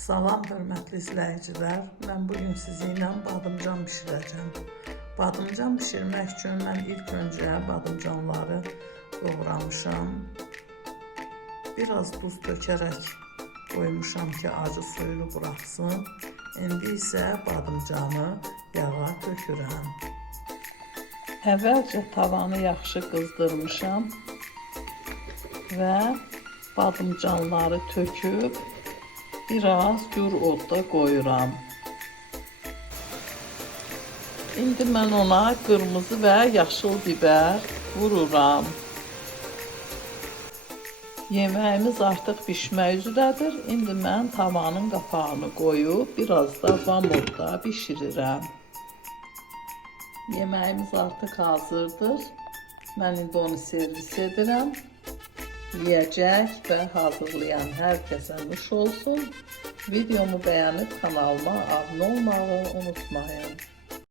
Salam hörmətli izləyicilər, mən bugün sizinlə badımcan bişirəcəm. Badımcan bişirmək üçün mən ilk öncə badımcanları doğramışam. Biraz duz tökərək qoymuşam ki, acı suyunu buraxsın. İndi isə badımcanı yağa tökürəm. Əvvəlcə tavanı yaxşı qızdırmışam və badımcanları töküb biraz gür odda qoyuram. İndi mən ona qırmızı və yaşıl biber vururam. Yeməyimiz artıq pişmək üzrədir. İndi mən tavanın qapağını qoyub biraz da vam odda bişirirəm. Yeməyimiz artıq hazırdır. Mən indi onu servis edirəm. Yiyəcək və hazırlayan hər kəsə nuş olsun. Videomu bəyənib kanalıma abunə olmağı unutmayın.